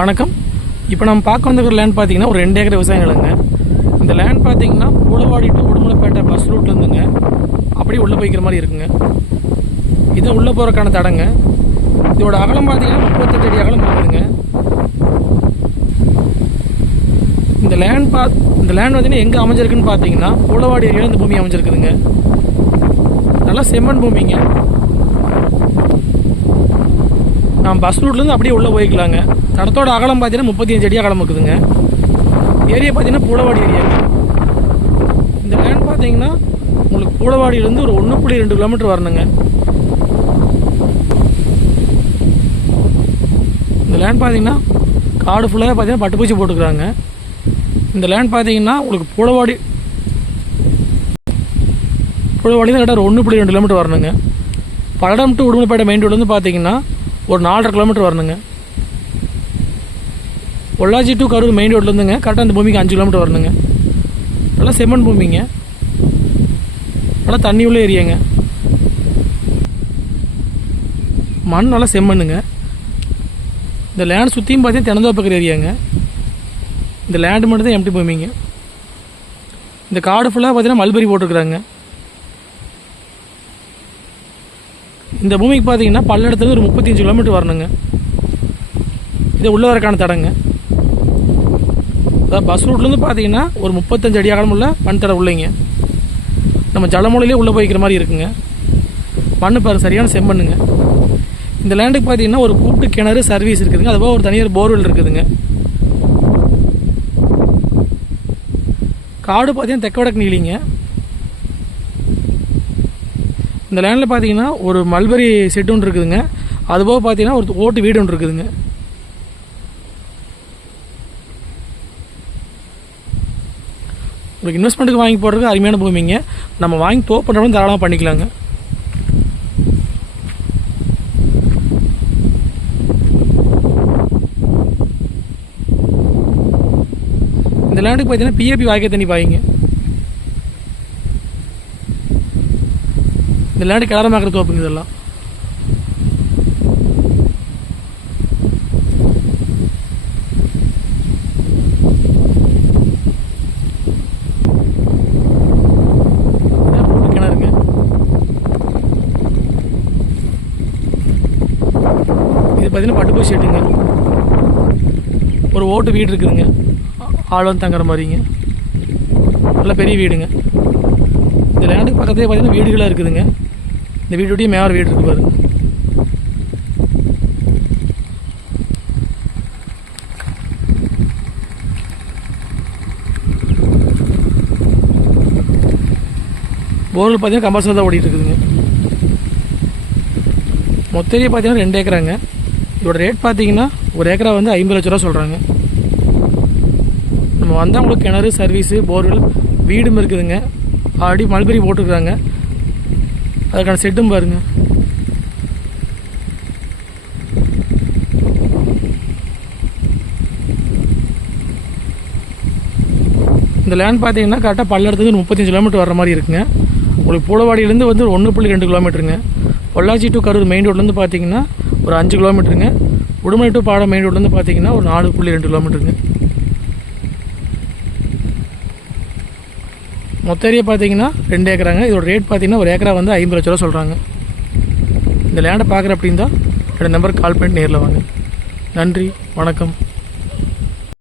வணக்கம். இப்போ நம்ம பார்க்க வந்திருக்கிற லேண்ட் பார்த்தீங்கன்னா ஒரு ரெண்டு ஏக்கர் விவசாயம் நிலங்க. இந்த லேண்ட் பார்த்தீங்கன்னா Poolavadi to Udumalaipettai bus route இருந்துங்க. அப்படியே உள்ளே போய்க்கிற மாதிரி இருக்குங்க. இது உள்ளே போகிறக்கான தடங்க. இதோட அகலம் பார்த்தீங்கன்னா முப்பத்தெட்டு அடி அகலம் இருக்குதுங்க. இந்த லேண்ட் பா இந்த லேண்ட் பார்த்தீங்கன்னா எங்கே அமைஞ்சிருக்குன்னு பார்த்தீங்கன்னா பூலவாடி ஏரியாவில் இந்த பூமி அமைஞ்சிருக்குதுங்க. நல்லா செம்மண் பூமிங்க. நான் பஸ் ரூட்லேருந்து அப்படியே உள்ளே போய்க்கலாங்க. தடத்தோட அகலம் பார்த்தீங்கன்னா முப்பத்தி அஞ்சு அடி அகலம் இருக்குதுங்க. ஏரியா பார்த்தீங்கன்னா பூலவாடி ஏரியா. இந்த லேண்ட் பார்த்தீங்கன்னா உங்களுக்கு பூலவாடியிலேருந்து ஒரு ஒன்று புள்ளி ரெண்டு கிலோமீட்டர் வரணுங்க. இந்த லேண்ட் பார்த்தீங்கன்னா காடு ஃபுல்லாக பார்த்தீங்கன்னா பட்டுப்பூச்சி போட்டுக்கிறாங்க. இந்த லேண்ட் பார்த்தீங்கன்னா உங்களுக்கு பூலவாடி பூலவாடியில் கிட்ட ஒரு ஒன்று புள்ளி ரெண்டு கிலோமீட்டர் வரணுங்க. பல்லடம் டு உடுமலைப்பேட்டை மெயின் ரோட்லேருந்து பார்த்தீங்கன்னா ஒரு நாலரை கிலோமீட்டர் வரணுங்க. பொள்ளாச்சி டு கரூர் மெயின் ரோட்லேருந்துங்க கரெக்டாக அந்த பூமிக்கு அஞ்சு கிலோமீட்டர் வரணுங்க. நல்லா செம்மண் பூமிங்க. நல்லா தண்ணி உள்ள ஏரியாங்க. மண் நல்லா செம்மண்ணுங்க. இந்த லேண்ட் சுற்றியும் பார்த்தீங்கன்னா தென்னந்தோப்பக்கிற ஏரியாங்க. இந்த லேண்டு மட்டும் தான் எம்டி பூமிங்க. இந்த காடு ஃபுல்லாக பார்த்தீங்கன்னா மல்பெரி போட்டிருக்குறாங்க. இந்த பூமிக்கு பார்த்தீங்கன்னா பல்லடத்துலேருந்து ஒரு முப்பத்தஞ்சு கிலோமீட்டர் வரணுங்க. இது உள்ளே வரக்கான தடங்க. அதாவது பஸ் ரூட்லேருந்து பார்த்தீங்கன்னா ஒரு முப்பத்தஞ்சு அடி அகலம் உள்ள மண் தடை உள்ளைங்க. நம்ம ஜலமூலையிலே உள்ளே போய்க்கிற மாதிரி இருக்குங்க. மண் பாரு சரியான செம்மண்ணுங்க. இந்த லேண்டுக்கு பார்த்தீங்கன்னா ஒரு கூட்டு கிணறு சர்வீஸ் இருக்குதுங்க. அதுபோக ஒரு தனியார் போர்வெல் இருக்குதுங்க. காடு பார்த்தீங்கன்னா தெக்க வடக்கு நீளிங்க. இந்த லேண்டில் பார்த்தீங்கன்னா ஒரு மல்பரி செட்டு ஒன்று இருக்குதுங்க. அதுபோக பார்த்தீங்கன்னா ஒரு ஓட்டு வீடு ஒன்று இருக்குதுங்க. உங்களுக்கு இன்வெஸ்ட்மெண்ட்டுக்கு வாங்கி போடுறதுக்கு அருமையான பூமிங்க. நம்ம வாங்கி தோ பண்ணுறவங்க தாராளமாக பண்ணிக்கலாங்க. இந்த லேண்டுக்கு பார்த்தீங்கன்னா பிஏபி வாய்க்க தண்ணி பாய்ங்க. இந்த லேண்டு கிளறமாக்கிற தோப்புங்க இதெல்லாம் இதான் மூணு கிணறுங்க இது பார்த்தீங்கன்னா பட்டுப்பூ ஷெட்டுங்க ஒரு ஓட்டு வீடு இருக்குதுங்க. ஆள் வந்து தங்குற மாதிரிங்க. நல்ல பெரிய வீடுங்க. இந்த லேண்டுக்கு பக்கத்துலேயே பார்த்தீங்கன்னா வீடுகளாக இருக்குதுங்க. இந்த வீட்டோடய மேலே வீடு இருக்கு பாருங்க. போரில் பார்த்தீங்கன்னா கம்பல்சரி தான் ஓடிட்டு இருக்குதுங்க. மொத்த பார்த்தீங்கன்னா ரெண்டு ஏக்கராங்க. இதோட ரேட் பார்த்தீங்கன்னா ஒரு ஏக்கரா வந்து ஐம்பது லட்ச ரூபா சொல்கிறாங்க நம்ம வந்தால் உங்களுக்கு கிணறு சர்வீஸு போர்வெல் வீடும் இருக்குதுங்க. அடி மல்பெரி போட்டுருக்குறாங்க அதுக்கான செட்டும் பாருங்க. இந்த லேண்ட் பார்த்தீங்கன்னா கரெக்டாக பல்லடத்துக்கு முப்பத்தஞ்சு கிலோமீட்டர் வர மாதிரி இருக்குங்க. உங்களுக்கு பூலவாடியிலேருந்து வந்து ஒன்று புள்ளி ரெண்டு கிலோமீட்டருங்க பொள்ளாச்சி டு கரூர் மெயின் ரோட்லேருந்து பார்த்தீங்கன்னா ஒரு அஞ்சு கிலோமீட்டருங்க. உடுமலை டு பாடம் மெயின் ரோட்லேருந்து பார்த்தீங்கன்னா ஒரு நாலு புள்ளி ரெண்டு கிலோமீட்டருங்க. மொத்த ஏரியா பார்த்தீங்கன்னா ரெண்டு ஏக்கராங்க. இதோட ரேட் பார்த்தீங்கன்னா ஒரு ஏக்கரா வந்து ஐம்பது லட்ச ரூபா சொல்கிறாங்க இந்த லேண்டை பார்க்குற அப்படின்னு தான் என்னோடய நம்பருக்கு கால் பண்ணி நேரில் வாங்க. நன்றி வணக்கம்.